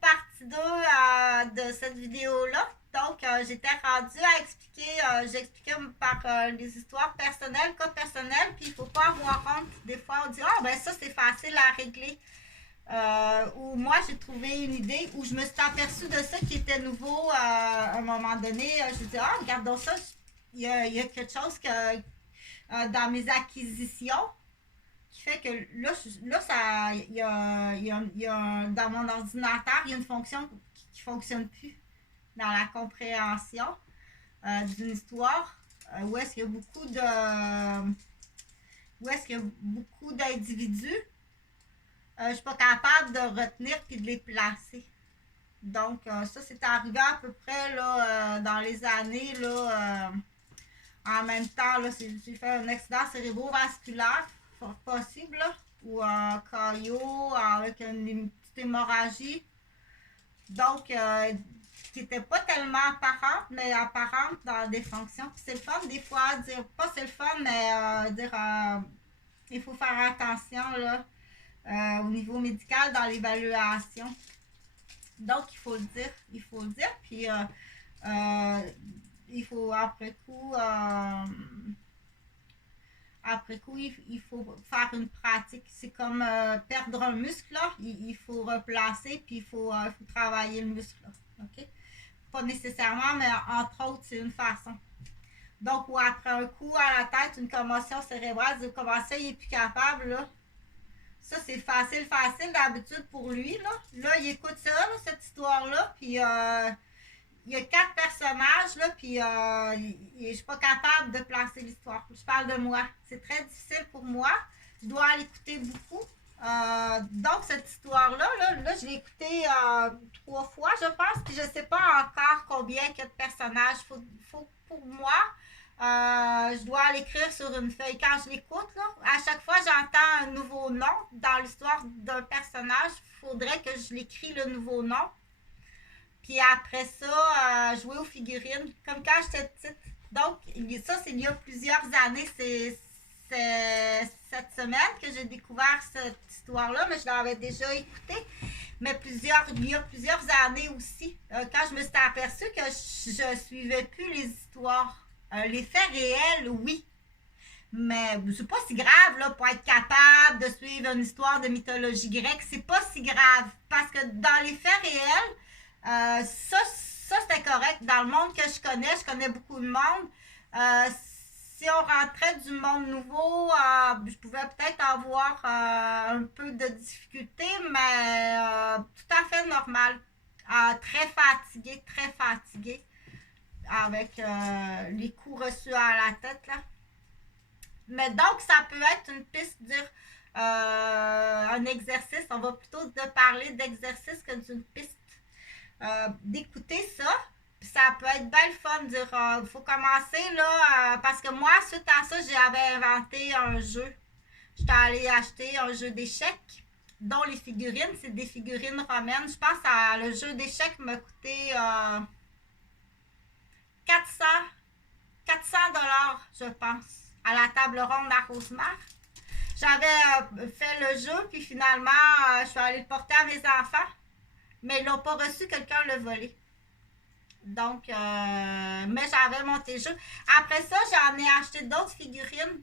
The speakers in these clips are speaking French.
partie 2 de cette vidéo-là. Donc, j'étais rendue à expliquer, j'expliquais par les histoires personnelles, cas personnels, puis il ne faut pas avoir honte. Des fois, on dit, ah, ben ça, c'est facile à régler. Où moi, j'ai trouvé une idée, où je me suis aperçue de ça qui était nouveau à un moment donné. J'ai dit, ah, regardons ça, il y a quelque chose que dans mes acquisitions qui fait que là ça, dans mon ordinateur, il y a une fonction qui ne fonctionne plus dans la compréhension d'une histoire où est-ce qu'il y a beaucoup d'individus. Je ne suis pas capable de retenir puis de les placer. Donc, ça, c'est arrivé à peu près là, dans les années. Là, en même temps, là, j'ai fait un accident cérébrovasculaire possible, là, ou un caillot avec une petite hémorragie. Donc, qui n'était pas tellement apparente, mais apparente dans des fonctions. Puis c'est le fun des fois dire, pas c'est le fun, mais dire il faut faire attention là, au niveau médical dans l'évaluation. Donc, il faut le dire, puis il faut après coup, il faut faire une pratique. C'est comme perdre un muscle, là. Il faut replacer, puis il faut travailler le muscle, là. OK? Pas nécessairement, mais entre autres, c'est une façon. Donc, ou après un coup à la tête, une commotion cérébrale, dire comment ça, il est plus capable, là. Ça, c'est facile d'habitude pour lui, là. Là, il écoute ça, là, cette histoire-là, puis il y a 4 personnages, là, puis je suis pas capable de placer l'histoire. Je parle de moi. C'est très difficile pour moi. Je dois l'écouter beaucoup. Donc, cette histoire-là, là, je l'ai écoutée 3 fois, je pense, puis je sais pas encore combien il y a de personnages. Faut pour moi, je dois l'écrire sur une feuille. Quand je l'écoute, là, à chaque fois j'entends un nouveau nom dans l'histoire d'un personnage, il faudrait que je l'écris le nouveau nom. Puis après ça, jouer aux figurines, comme quand j'étais petite. Donc, ça, c'est il y a plusieurs années. C'est cette semaine que j'ai découvert cette histoire-là, mais je l'avais déjà écoutée. Mais il y a plusieurs années aussi, quand je me suis aperçue que je ne suivais plus les histoires. Les faits réels, oui. Mais c'est pas si grave là, pour être capable de suivre une histoire de mythologie grecque. C'est pas si grave. Parce que dans les faits réels, ça c'était correct. Dans le monde que je connais beaucoup de monde. Si on rentrait du monde nouveau, je pouvais peut-être avoir un peu de difficulté, mais tout à fait normal. Très fatigué avec les coups reçus à la tête là. Mais donc, ça peut être une piste, dire un exercice. On va plutôt de parler d'exercice que d'une piste. D'écouter ça. Puis ça peut être bien le fun. Dire, faut commencer là. Parce que moi, suite à ça, j'avais inventé un jeu. J'étais allée acheter un jeu d'échecs, dont les figurines, c'est des figurines romaines. Je pense que le jeu d'échecs m'a coûté 400 je pense, à la table ronde à Rosemère. J'avais fait le jeu, puis finalement, je suis allée le porter à mes enfants, mais ils l'ont pas reçu, quelqu'un l'a volé. Donc, mais j'avais monté le jeu. Après ça, j'en ai acheté d'autres figurines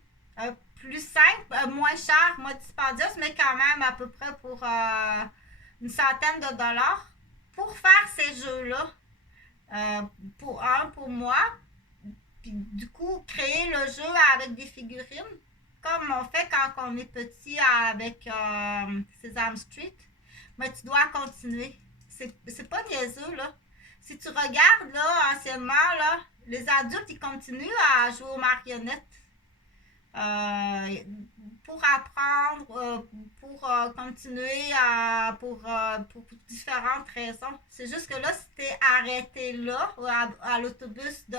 plus simples, moins chères, moins dispendieuses, mais quand même à peu près pour une centaine de dollars pour faire ces jeux-là. Pour moi, puis du coup, créer le jeu avec des figurines, comme on fait quand on est petit avec Sesame Street, mais tu dois continuer. C'est pas niaiseux, là. Si tu regardes, là, anciennement, là, les adultes, ils continuent à jouer aux marionnettes. Pour apprendre, pour continuer pour différentes raisons. C'est juste que là, si t'es arrêté là, à l'autobus de...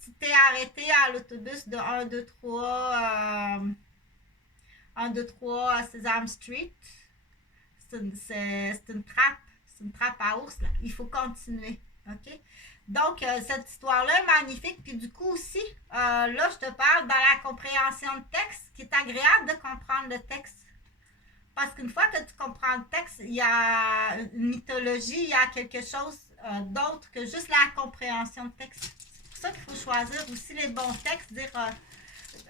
Si t'es arrêté à l'autobus de 1, 2, 3, 1, 2, 3 à Sesame Street, c'est une trappe. C'est une trappe à ours, là. Il faut continuer. OK? Donc, cette histoire-là est magnifique. Puis du coup aussi, là, je te parle dans la compréhension de texte, qui est agréable de comprendre le texte. Parce qu'une fois que tu comprends le texte, il y a une mythologie, il y a quelque chose d'autre que juste la compréhension de texte. C'est pour ça qu'il faut choisir aussi les bons textes, dire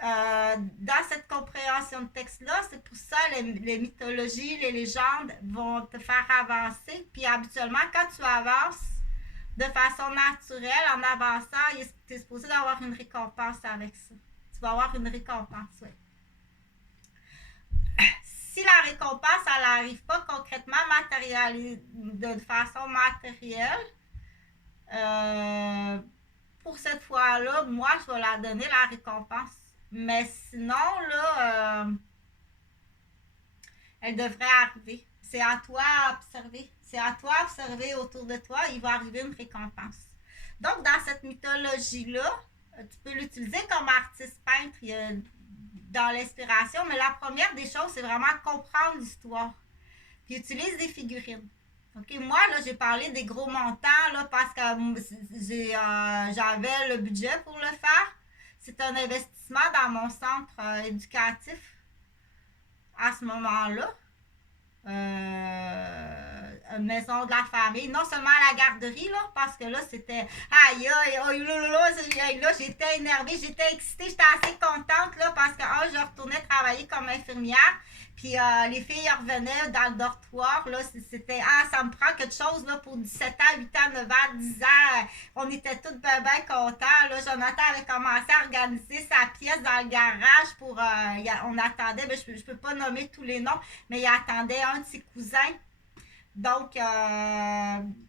dans cette compréhension de texte-là, c'est pour ça les mythologies, les légendes vont te faire avancer. Puis habituellement, quand tu avances de façon naturelle, en avançant, tu es supposé d'avoir une récompense avec ça. Tu vas avoir une récompense, oui. Si la récompense, elle n'arrive pas concrètement de façon matérielle, pour cette fois-là, moi, je vais la donner, la récompense. Mais sinon, là, elle devrait arriver. C'est à toi à observer. C'est à toi à observer autour de toi, il va arriver une récompense. Donc, dans cette mythologie-là, tu peux l'utiliser comme artiste peintre dans l'inspiration, mais la première des choses, c'est vraiment comprendre l'histoire. Puis utilise des figurines. OK, moi, là, j'ai parlé des gros montants, là, parce que j'avais le budget pour le faire. C'est un investissement dans mon centre éducatif à ce moment-là. Une maison de la famille, non seulement à la garderie, là, parce que là, c'était aïe, là, j'étais énervée, j'étais excitée, j'étais assez contente, là, parce que je retournais travailler comme infirmière, puis les filles revenaient dans le dortoir, là, c'était, ça me prend quelque chose, là, pour 17 ans, 8 ans, 9 ans, 10 ans, on était toutes bien contents, là, Jonathan avait commencé à organiser sa pièce dans le garage pour, on attendait, ben, je peux pas nommer tous les noms, mais il attendait un de ses cousins. Donc,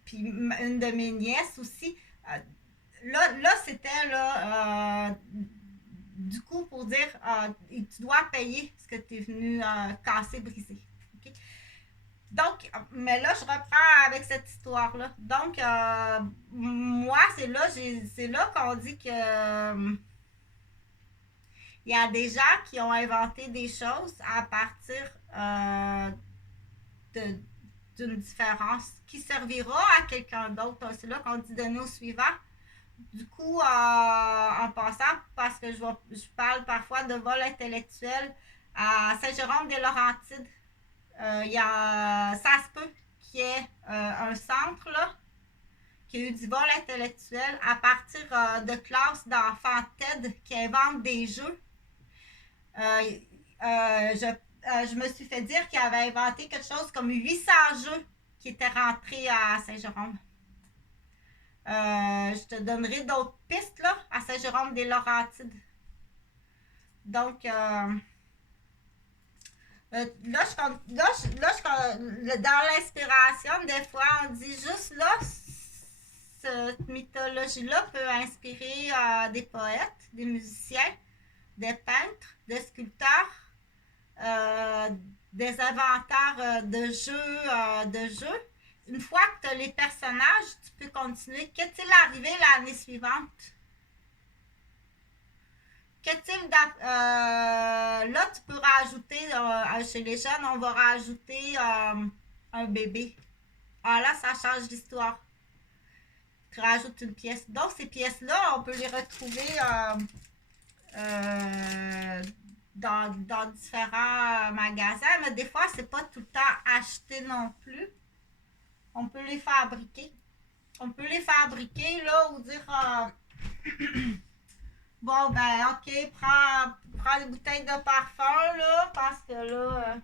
puis une de mes nièces aussi. Là c'était là, du coup, pour dire, tu dois payer ce que tu es venu casser, briser. Okay? Donc, mais là, je reprends avec cette histoire-là. Donc, moi, c'est là qu'on dit que il y a des gens qui ont inventé des choses à partir d'une différence qui servira à quelqu'un d'autre. C'est là qu'on dit donner au suivant. Du coup, en passant, parce que je parle parfois de vol intellectuel, à Saint-Jérôme-des-Laurentides, ça se peut qu'il y ait un centre là, qui a eu du vol intellectuel à partir de classes d'enfants TED qui inventent des jeux. Je me suis fait dire qu'il avait inventé quelque chose comme 800 jeux qui étaient rentrés à Saint-Jérôme. Je te donnerai d'autres pistes là, à Saint-Jérôme-des-Laurentides. Donc, dans l'inspiration, des fois, on dit juste là, cette mythologie-là peut inspirer des poètes, des musiciens, des peintres, des sculpteurs, des inventeurs de jeux. Une fois que tu as les personnages, tu peux continuer. Qu'est-il arrivé l'année suivante? Qu'est-il là, tu peux rajouter, chez les jeunes, on va rajouter un bébé. Là, ça change l'histoire. Tu rajoutes une pièce. Donc, ces pièces-là, on peut les retrouver dans différents magasins, mais des fois, c'est pas tout le temps acheté non plus. On peut les fabriquer. On peut les fabriquer, là, ou dire bon, ben, ok, prends des bouteilles de parfum, là, parce que là,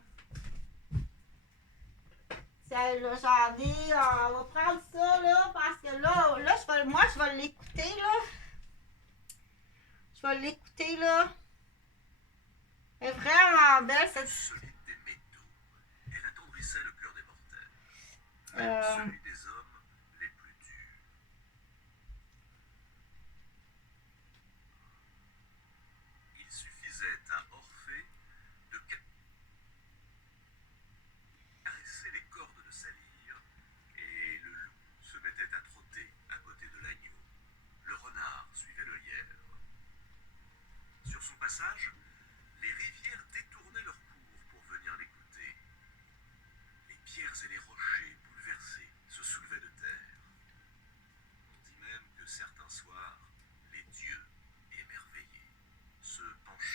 là j'en ai, on va prendre ça, là, parce que là je vais l'écouter, là. Je vais l'écouter, là. Elle est vraiment belle, cette... Solide des métaux. Elle attendrissait le cœur des mortels.